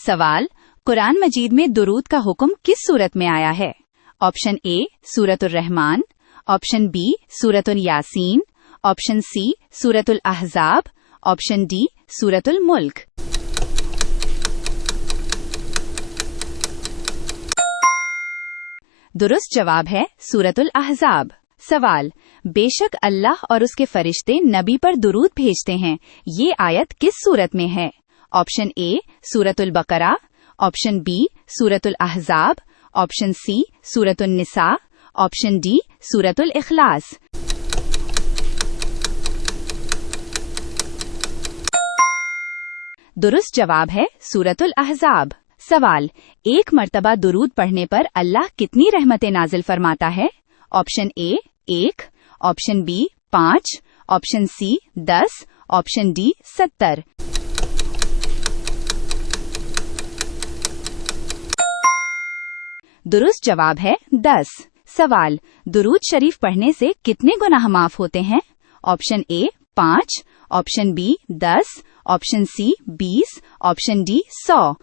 सवाल, कुरान मजीद में दुरूद का हुक्म किस सूरत में आया है? ऑप्शन ए सूरतुर रहमान, ऑप्शन बी सूरतुल यासीन, ऑप्शन सी सूरतुल अहज़ाब, ऑप्शन डी सूरतुल मुल्क। दुरुस्त जवाब है सूरतुल अहज़ाब। सवाल, बेशक अल्लाह और उसके फरिश्ते नबी पर दुरूद भेजते हैं, ये आयत किस सूरत में है? ऑप्शन ए सूरतुल बकरा, ऑप्शन बी सूरतुल अहज़ाब, ऑप्शन सी सूरतुन निसा, ऑप्शन डी सूरतुल इखलास। दुरुस्त जवाब है सूरतुल अहज़ाब। सवाल, एक मर्तबा दुरूद पढ़ने पर अल्लाह कितनी रहमतें नाजिल फरमाता है? Option A 1, option B 5, option C 10, option D 70। दुरुस्त जवाब है 10। सवाल, दुरूद शरीफ पढ़ने से कितने गुनाह माफ होते हैं? Option A 5, option B 10, option C 20, option D 100।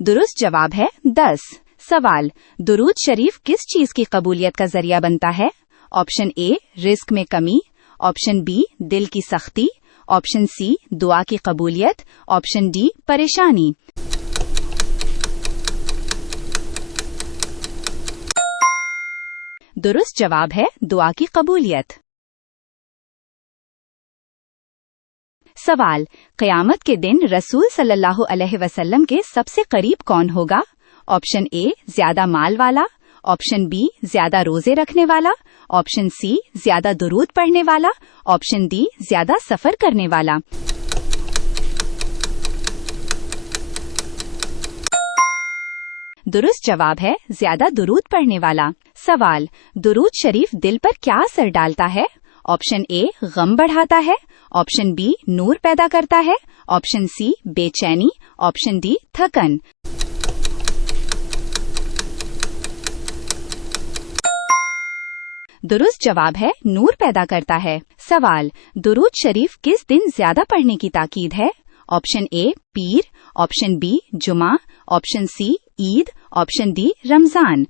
दुरुस्त जवाब है 10। सवाल, दुरूद शरीफ किस चीज की कबूलियत का जरिया बनता है? ऑप्शन ए रिस्क में कमी, ऑप्शन बी दिल की सख्ती, ऑप्शन सी दुआ की कबूलियत, ऑप्शन डी परेशानी। दुरुस्त जवाब है दुआ की कबूलियत। सवाल, क़यामत के दिन रसूल सल्लल्लाहु अलैहि वसल्लम के सबसे करीब कौन होगा? ऑप्शन ए ज्यादा माल वाला, ऑप्शन बी ज्यादा रोजे रखने वाला, ऑप्शन सी ज्यादा दुरूद पढ़ने वाला, ऑप्शन डी ज्यादा सफर करने वाला। दुरुस्त जवाब है ज्यादा दुरूद पढ़ने वाला। सवाल, दुरूद शरीफ दिल पर क्या असर डालता है? ऑप्शन ए गम बढ़ाता है, ऑप्शन बी नूर पैदा करता है, ऑप्शन सी बेचैनी, ऑप्शन डी थकन। दुरुस्त जवाब है नूर पैदा करता है। सवाल, दुरूद शरीफ किस दिन ज्यादा पढ़ने की ताकीद है? ऑप्शन ए पीर, ऑप्शन बी जुमा, option C Eid, option D Ramzan.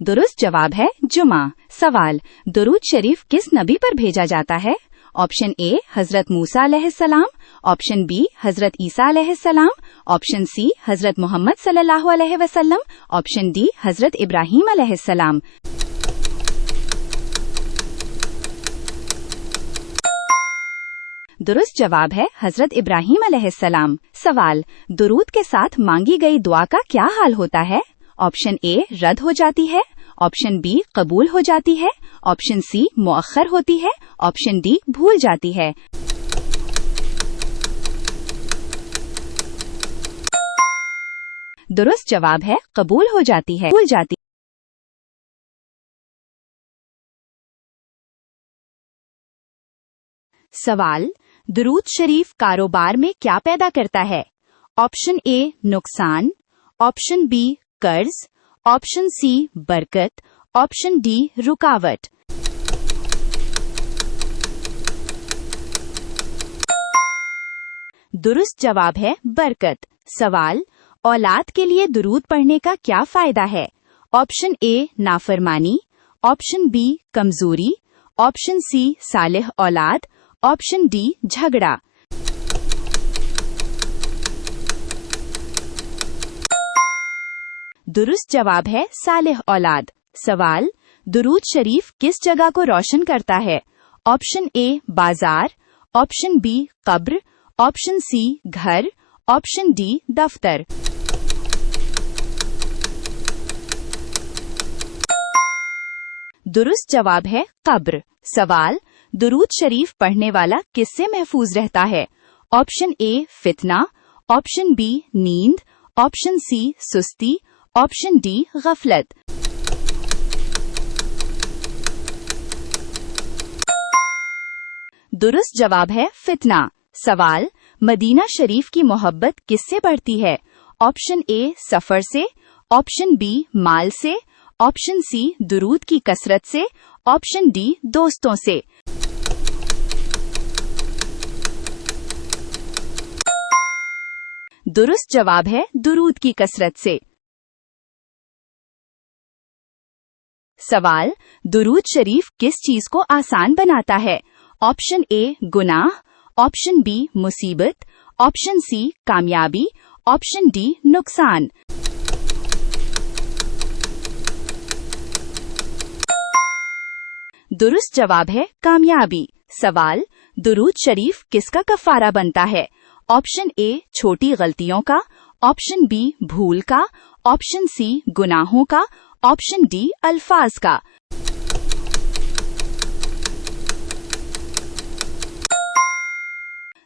दुरुस्त जवाब है जुमा। सवाल, दुरूद शरीफ किस नबी पर भेजा जाता है? ऑप्शन ए हजरत मूसा अलैहिस्सलाम, ऑप्शन बी हजरत ईसा अलैहिस्सलाम, ऑप्शन सी हजरत मोहम्मद सल्लल्लाहु अलैहि वसल्लम, ऑप्शन डी हजरत इब्राहीम अलैहिस्सलाम। दुरुस्त जवाब है हजरत इब्राहीम अलैहिस्सलाम। सवाल, दुरूद के साथ मांगी गई दुआ का क्या हाल होता है? ऑप्शन ए रद्द हो जाती है, ऑप्शन बी कबूल हो जाती है, ऑप्शन सी मुअख्खर होती है, ऑप्शन डी भूल जाती है। दुरुस्त जवाब है कबूल हो जाती है, भूल जाती। सवाल, दुरूद शरीफ कारोबार में क्या पैदा करता है? ऑप्शन ए नुकसान, ऑप्शन बी कर्ज, ऑप्शन सी बरकत, ऑप्शन डी रुकावट। दुरुस्त जवाब है बरकत। सवाल, औलाद के लिए दुरूद पढ़ने का क्या फायदा है? ऑप्शन ए नाफरमानी, ऑप्शन बी कमजोरी, ऑप्शन सी सालिह औलाद, ऑप्शन डी झगड़ा। दुरुस्त जवाब है सालिह औलाद। सवाल, दुरूद शरीफ किस जगह को रोशन करता है? ऑप्शन ए बाजार, ऑप्शन बी कब्र, ऑप्शन सी घर, ऑप्शन डी दफ्तर। दुरुस्त जवाब है कब्र। सवाल, दुरूद शरीफ पढ़ने वाला किससे महफूज रहता है? ऑप्शन ए फितना, ऑप्शन बी नींद, ऑप्शन सी सुस्ती, ऑप्शन डी गफलत। दुरुस्त जवाब है फितना। सवाल, मदीना शरीफ की मोहब्बत किससे बढ़ती है? ऑप्शन ए सफर से, ऑप्शन बी माल से, ऑप्शन सी दुरूद की कसरत से, ऑप्शन डी दोस्तों से। दुरुस्त जवाब है दुरूद की कसरत से। सवाल, दुरूद शरीफ किस चीज को आसान बनाता है? ऑप्शन ए गुनाह, ऑप्शन बी मुसीबत, ऑप्शन सी कामयाबी, ऑप्शन डी नुकसान। दुरुस्त जवाब है कामयाबी। सवाल, दुरूद शरीफ किसका कफारा बनता है? ऑप्शन ए छोटी गलतियों का, ऑप्शन बी भूल का, ऑप्शन सी गुनाहों का, ऑप्शन डी अल्फाज का।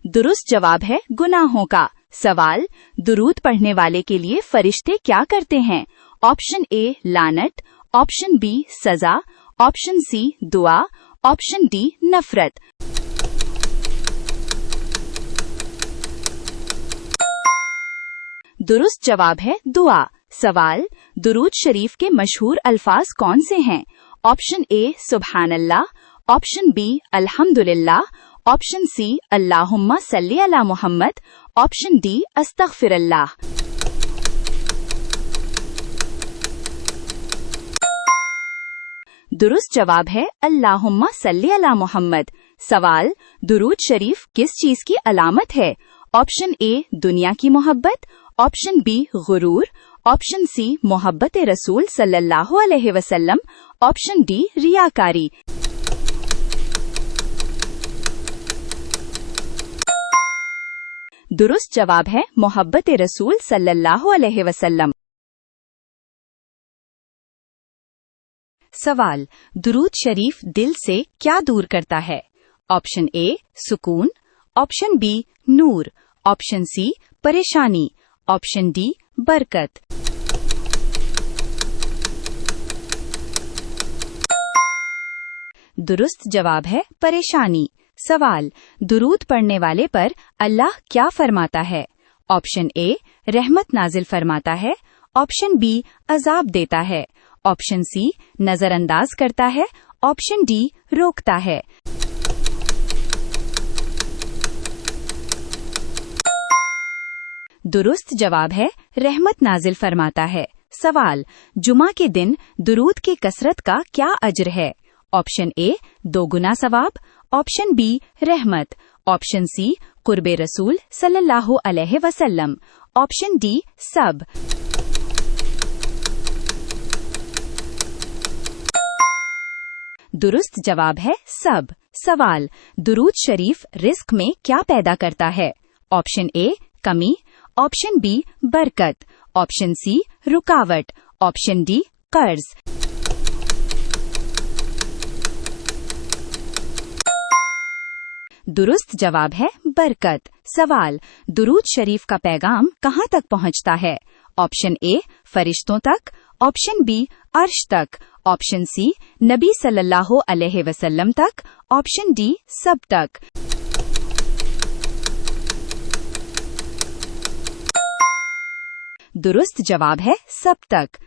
दुरुस्त जवाब है गुनाहों का। सवाल, दुरूद पढ़ने वाले के लिए फरिश्ते क्या करते हैं? ऑप्शन ए लानत, ऑप्शन बी सजा, ऑप्शन सी दुआ, ऑप्शन डी नफरत। दुरुस्त जवाब है दुआ। सवाल, दुरूद शरीफ के मशहूर अल्फाज कौन से हैं? ऑप्शन ए सुभान अल्लाह, ऑप्शन बी अल्हम्दुलिल्लाह, ऑप्शन सी अल्लाहुम्मा सल्ली अला मुहम्मद, ऑप्शन डी अस्तगफिरुल्लाह। दुरुस्त जवाब है अल्लाहुम्मा सल्ली अला मुहम्मद। सवाल, दुरूद शरीफ किस चीज की अलामत है? ऑप्शन ए दुनिया की मोहब्बत, ऑप्शन बी गुरूर, ऑप्शन सी मोहब्बत रसूल सल्लल्लाहु अलैहि वसल्लम, ऑप्शन डी रियाकारी। दुरुस्त जवाब है मोहब्बत रसूल सल्लल्लाहु अलैहि वसल्लम। सवाल, दुरूद शरीफ दिल से क्या दूर करता है? ऑप्शन ए सुकून, ऑप्शन बी नूर, ऑप्शन सी परेशानी, ऑप्शन डी बरकत। दुरुस्त जवाब है परेशानी। सवाल, दुरूद पढ़ने वाले पर अल्लाह क्या फरमाता है? ऑप्शन ए रहमत नाजिल फरमाता है, ऑप्शन बी अजाब देता है, ऑप्शन सी नजरअंदाज करता है, ऑप्शन डी रोकता है। दुरुस्त जवाब है रहमत नाजिल फरमाता है। सवाल, जुमा के दिन दुरूद की कसरत का क्या अज्र है? ऑप्शन ए 2 गुना सवाब, ऑप्शन बी रहमत, ऑप्शन सी कुर्बे रसूल सल्लल्लाहु अलैहि वसल्लम, ऑप्शन डी सब। दुरुस्त जवाब है सब। सवाल, दुरूद शरीफ रिस्क में क्या पैदा करता है? ऑप्शन ए कमी, ऑप्शन बी बरकत, ऑप्शन सी रुकावट, ऑप्शन डी कर्ज। दुरुस्त जवाब है बरकत। सवाल, दुरूद शरीफ का पैगाम कहाँ तक पहुँचता है? ऑप्शन ए फरिश्तों तक, ऑप्शन बी अर्श तक, ऑप्शन सी नबी सल्लल्लाहु अलैहि वसल्लम तक, ऑप्शन डी सब तक। दुरुस्त जवाब है सब तक।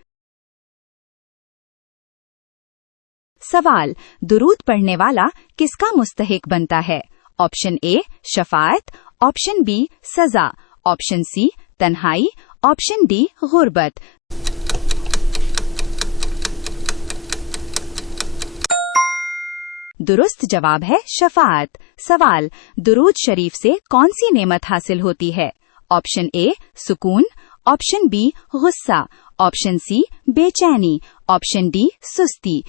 सवाल, दुरूद पढ़ने वाला किसका मुस्तहिक बनता है? ऑप्शन ए शफाअत, ऑप्शन बी सजा, ऑप्शन सी तन्हाई, ऑप्शन डी गुर्बत। दुरुस्त जवाब है शफाअत। सवाल, दुरूद शरीफ से कौन सी नेमत हासिल होती है? ऑप्शन ए सुकून, ऑप्शन बी गुस्सा, ऑप्शन सी बेचैनी, ऑप्शन डी सुस्ती।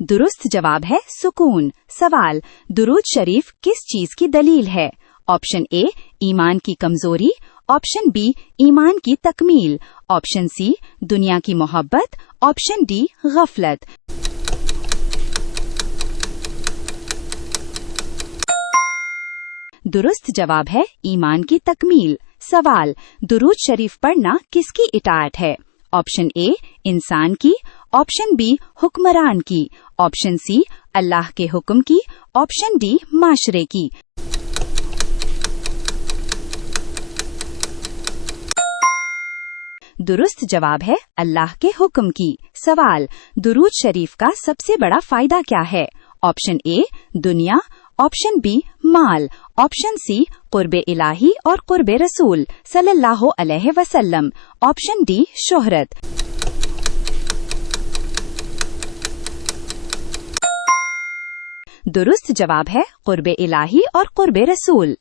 दुरुस्त जवाब है सुकून। सवाल, दुरूद शरीफ किस चीज की दलील है? ऑप्शन ए ईमान की कमजोरी, ऑप्शन बी ईमान की तकमील, ऑप्शन सी दुनिया की मोहब्बत, ऑप्शन डी गफलत। दुरुस्त जवाब है ईमान की तकमील। सवाल, दुरूद शरीफ पढ़ना किसकी इताअत है? ऑप्शन ए इंसान की, ऑप्शन बी हुक्मरान की, ऑप्शन सी अल्लाह के हुक्म की, ऑप्शन डी माशरे की। दुरुस्त जवाब है अल्लाह के हुक्म की। सवाल, दुरूद शरीफ का सबसे बड़ा फायदा क्या है? ऑप्शन ए दुनिया, ऑप्शन बी माल, ऑप्शन सी कुर्बे इलाही और कुर्बे रसूल सल्लल्लाहु अलैहि वसल्लम, ऑप्शन डी शोहरत। दुरुस्त जवाब है कुर्बे इलाही और कुर्बे रसूल।